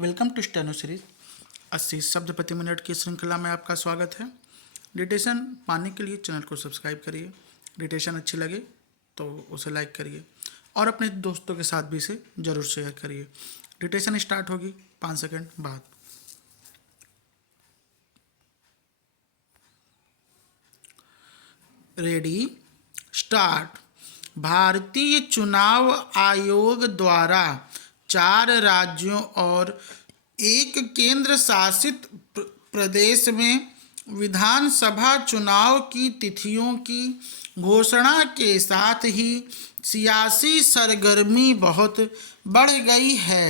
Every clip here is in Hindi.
वेलकम टू स्टेनो सीरीज 80 शब्द प्रति मिनट की श्रृंखला में आपका स्वागत है। डिटेशन पाने के लिए चैनल को सब्सक्राइब करिए। डिटेशन अच्छी लगे तो उसे लाइक करिए और अपने दोस्तों के साथ भी इसे ज़रूर शेयर करिए। डिटेशन स्टार्ट होगी 5 सेकंड बाद। Ready start. भारतीय चुनाव आयोग द्वारा 4 राज्यों और एक केंद्र शासित प्रदेश में विधानसभा चुनाव की तिथियों की घोषणा के साथ ही सियासी सरगर्मी बहुत बढ़ गई है।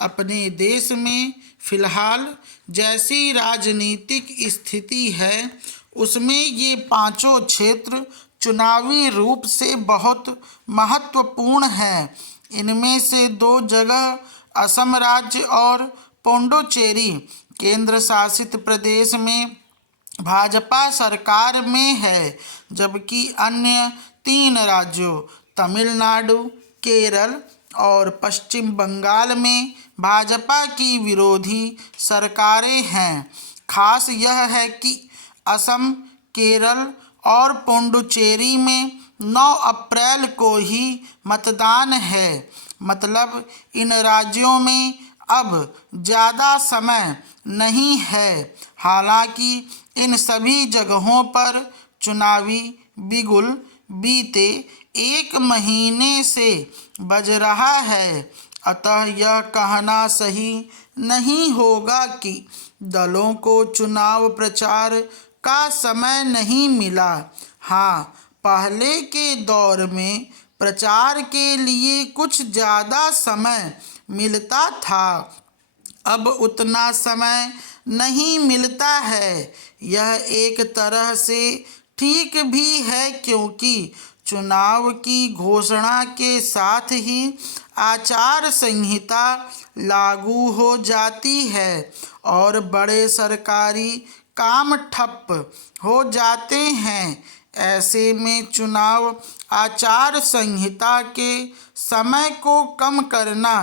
अपने देश में फिलहाल जैसी राजनीतिक स्थिति है उसमें ये पांचों क्षेत्र चुनावी रूप से बहुत महत्वपूर्ण हैं। इनमें से 2 जगह असम राज्य और पुडुचेरी केंद्र शासित प्रदेश में भाजपा सरकार में है, जबकि अन्य 3 राज्यों तमिलनाडु, केरल और पश्चिम बंगाल में भाजपा की विरोधी सरकारें हैं। खास यह है कि असम, केरल और पुडुचेरी में 9 अप्रैल को ही मतदान है। मतलब इन राज्यों में अब ज़्यादा समय नहीं है। हालांकि इन सभी जगहों पर चुनावी बिगुल बीते 1 महीने से बज रहा है। अतः यह कहना सही नहीं होगा कि दलों को चुनाव प्रचार का समय नहीं मिला। हाँ, पहले के दौर में प्रचार के लिए कुछ ज़्यादा समय मिलता था, अब उतना समय नहीं मिलता है। यह एक तरह से ठीक भी है, क्योंकि चुनाव की घोषणा के साथ ही आचार संहिता लागू हो जाती है और बड़े सरकारी काम ठप हो जाते हैं। ऐसे में चुनाव आचार संहिता के समय को कम करना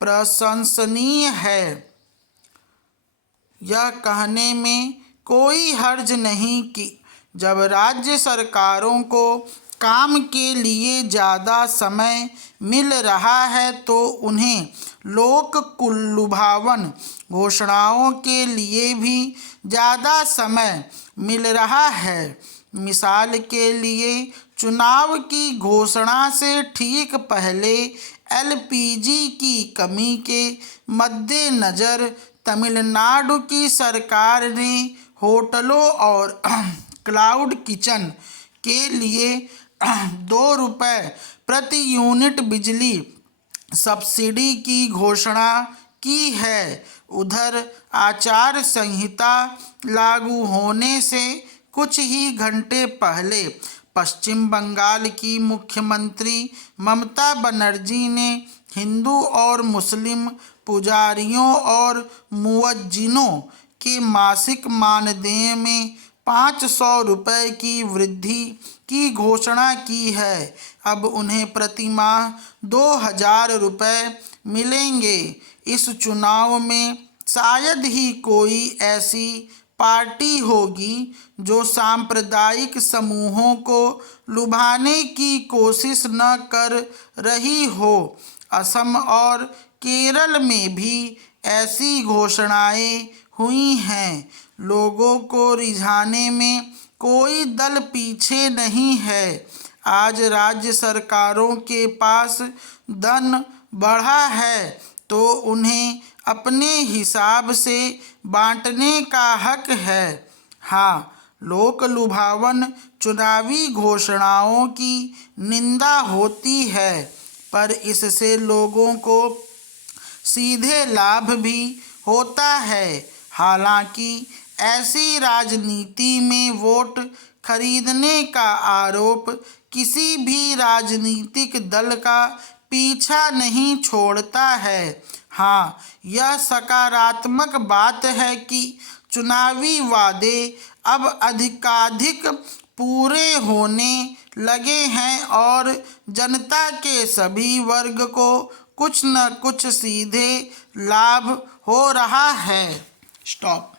प्रशंसनीय है। यह कहने में कोई हर्ज नहीं कि जब राज्य सरकारों को काम के लिए ज़्यादा समय मिल रहा है तो उन्हें लोक लुभावन घोषणाओं के लिए भी ज़्यादा समय मिल रहा है। मिसाल के लिए चुनाव की घोषणा से ठीक पहले एलपीजी की कमी के मद्देनज़र तमिलनाडु की सरकार ने होटलों और क्लाउड किचन के लिए 2 रुपये प्रति यूनिट बिजली सब्सिडी की घोषणा की है। उधर आचार संहिता लागू होने से कुछ ही घंटे पहले पश्चिम बंगाल की मुख्यमंत्री ममता बनर्जी ने हिंदू और मुस्लिम पुजारियों और मुअज्जिनों के मासिक मानदेय में 500 रुपये की वृद्धि की घोषणा की है। अब उन्हें प्रति माह 2000 रुपये मिलेंगे। इस चुनाव में शायद ही कोई ऐसी पार्टी होगी जो सांप्रदायिक समूहों को लुभाने की कोशिश न कर रही हो। असम और केरल में भी ऐसी घोषणाएं हुई हैं। लोगों को रिझाने में कोई दल पीछे नहीं है। आज राज्य सरकारों के पास धन बढ़ा है तो उन्हें अपने हिसाब से बांटने का हक है। हाँ, लोक लुभावन चुनावी घोषणाओं की निंदा होती है, पर इससे लोगों को सीधे लाभ भी होता है। हालांकि ऐसी राजनीति में वोट खरीदने का आरोप किसी भी राजनीतिक दल का पीछा नहीं छोड़ता है। हाँ, यह सकारात्मक बात है कि चुनावी वादे अब अधिकाधिक पूरे होने लगे हैं और जनता के सभी वर्ग को कुछ न कुछ सीधे लाभ हो रहा है। स्टॉप।